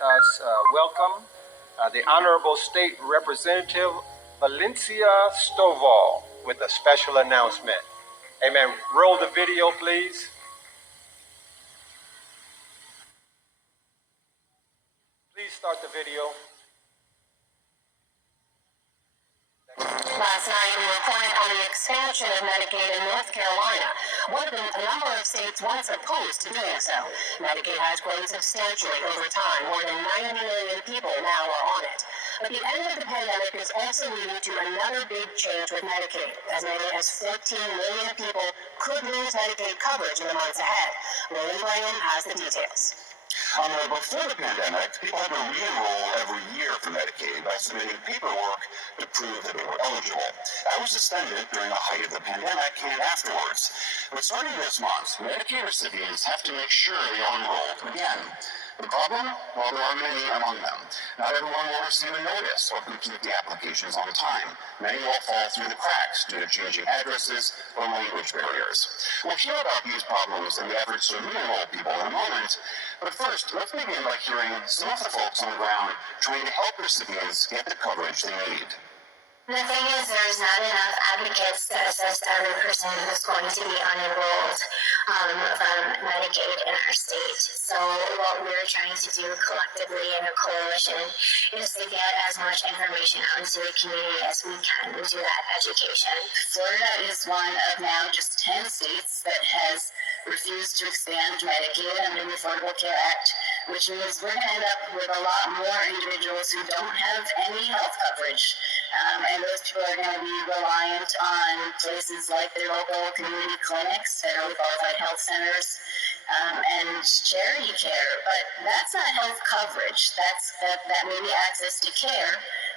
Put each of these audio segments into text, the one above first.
us welcome the Honorable State Representative Valencia Stovall with a special announcement. Amen. Roll the video, please. Please start the video. Last night, we reported on the expansion of Medicaid in North Carolina, one of a number of states once opposed to doing so. Medicaid has grown substantially over time. More than 90 million people now are on it. But the end of the pandemic is also leading to another big change with Medicaid. As many as 14 million people could lose Medicaid coverage in the months ahead. William Graham has the details. Before the pandemic, people had to re-enroll every year for Medicaid by submitting paperwork to prove that they were eligible. That was suspended during the height of the pandemic and afterwards. But starting this month, Medicaid recipients have to make sure they are enrolled again. The problem? Well, there are many among them. Not everyone will receive a notice or complete the applications on time. Many will fall through the cracks due to changing addresses or language barriers. We'll hear about these problems and the efforts to re-enroll people in a moment. But first, let's begin by hearing some of the folks on the ground trying to help recipients get the coverage they need. The thing is, there's not enough advocates to assist every person who's going to be unenrolled from Medicaid in our state. So what we're trying to do collectively in a coalition is to get as much information out into the community as we can to do that education. Florida is one of now just 10 states that has refused to expand Medicaid under the Affordable Care Act, which means we're going to end up with a lot more individuals who don't have any health coverage. And those people are going to be reliant on places like their local community clinics, federally qualified health centers, and charity care. But that's not health coverage. That may be access to care,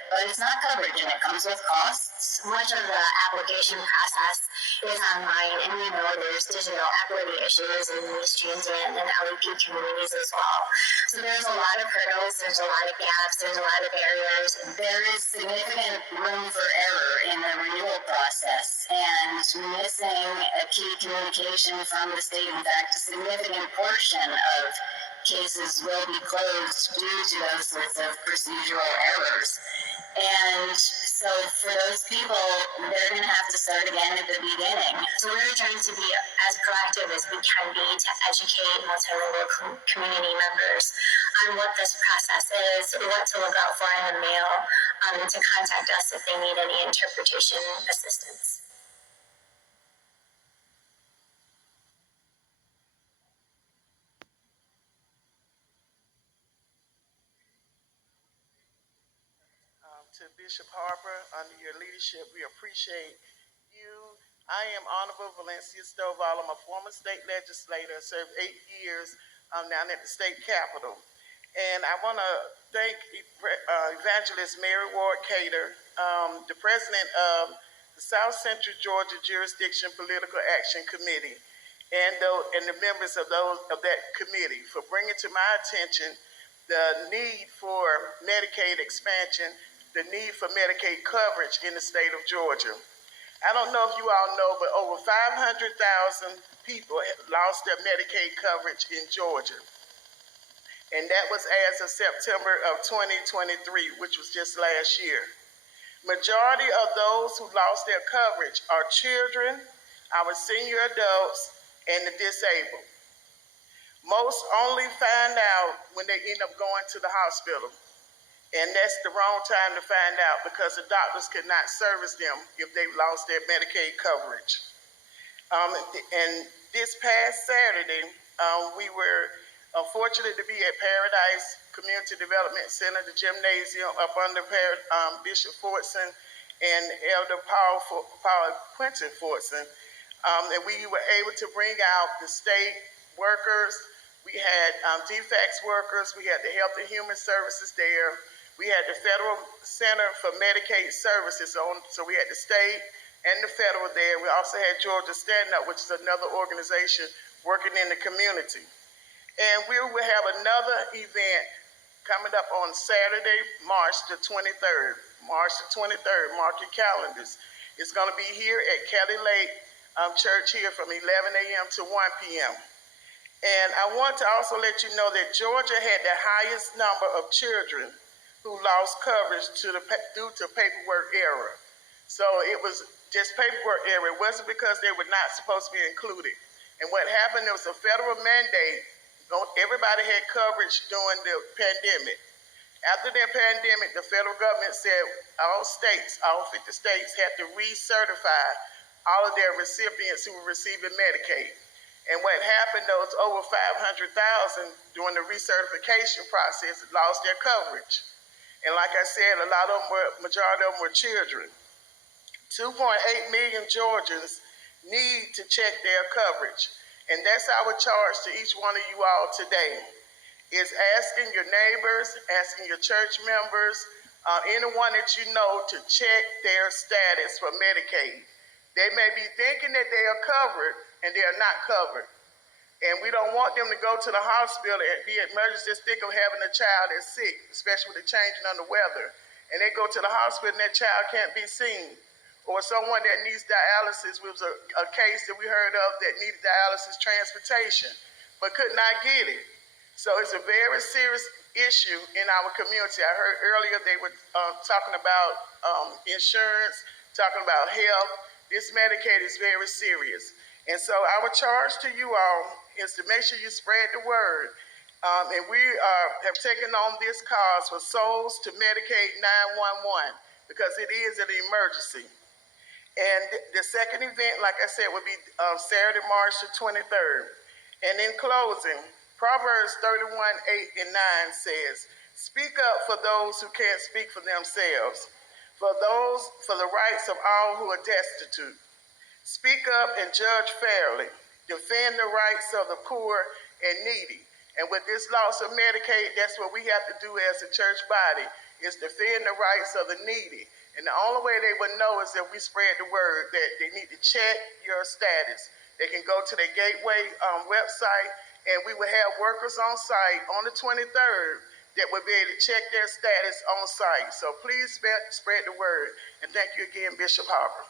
but it's not coverage, and it comes with costs. Much of the application process is online, and we know there's digital equity issues in these transient and LEP communities as well. So there's a lot of hurdles, there's a lot of gaps, there's a lot of barriers. There is significant room for error in the renewal process, and missing a key communication from the state. In fact, a significant portion of cases will be closed due to those sorts of procedural errors. And so for those people, they're going to have to start again at the beginning. So we're trying to be as proactive as we can be to educate multilingual community members on what this process is, what to look out for in the mail, and to contact us if they need any interpretation assistance. To Bishop Harper, under your leadership, we appreciate you. I am Honorable Valencia Stovall. I'm a former state legislator, served 8 years down at the state capitol. And I want to thank Evangelist Mary Ward Cater, the president of the South Central Georgia Jurisdiction Political Action Committee, and the members of that committee for bringing to my attention the need for Medicaid expansion, the need for Medicaid coverage in the state of Georgia. I don't know if you all know, but over 500,000 people lost their Medicaid coverage in Georgia. And that was as of September of 2023, which was just last year. Majority of those who lost their coverage are children, our senior adults, and the disabled. Most only find out when they end up going to the hospital. And that's the wrong time to find out because the doctors could not service them if they lost their Medicaid coverage. And this past Saturday, we were fortunate to be at Paradise Community Development Center, the gymnasium up under Bishop Fortson and Elder Paul Quentin Fortson. And we were able to bring out the state workers. We had DFACS workers. We had the Health and Human Services there. We had the Federal Center for Medicaid Services on, so we had the state and the federal there. We also had Georgia Stand Up, which is another organization working in the community. And we will have another event coming up on Saturday, March the 23rd. March the 23rd, mark your calendars. It's going to be here at Kelly Lake Church here from 11 a.m. to 1 p.m. And I want to also let you know that Georgia had the highest number of children who lost coverage due to paperwork error. So it was just paperwork error. It wasn't because they were not supposed to be included. And what happened, there was a federal mandate. Everybody had coverage during the pandemic. After the pandemic, the federal government said all states, all 50 states, had to recertify all of their recipients who were receiving Medicaid. And what happened, those over 500,000 during the recertification process lost their coverage. And like I said, majority of them were children. 2.8 million Georgians need to check their coverage. And that's our charge to each one of you all today, is asking your neighbors, asking your church members, anyone that you know to check their status for Medicaid. They may be thinking that they are covered and they are not covered. And we don't want them to go to the hospital and be at emergency, just think of having a child that's sick, especially with the changing of the weather. And they go to the hospital and that child can't be seen. Or someone that needs dialysis. There was a case that we heard of that needed dialysis transportation, but could not get it. So it's a very serious issue in our community. I heard earlier they were talking about insurance, talking about health. This Medicaid is very serious. And so our charge to you all is to make sure you spread the word. And we have taken on this cause for Souls to Medicaid 911 because it is an emergency. And the second event, like I said, would be Saturday, March the 23rd. And in closing, Proverbs 31:8 and 9 says, "Speak up for those who can't speak for themselves, for the rights of all who are destitute. Speak up and judge fairly. Defend the rights of the poor and needy." And with this loss of Medicaid, that's what we have to do as a church body, is defend the rights of the needy. And the only way they would know is if we spread the word that they need to check your status. They can go to the Gateway website, and we will have workers on site on the 23rd that will be able to check their status on site. So please spread the word. And thank you again, Bishop Harper.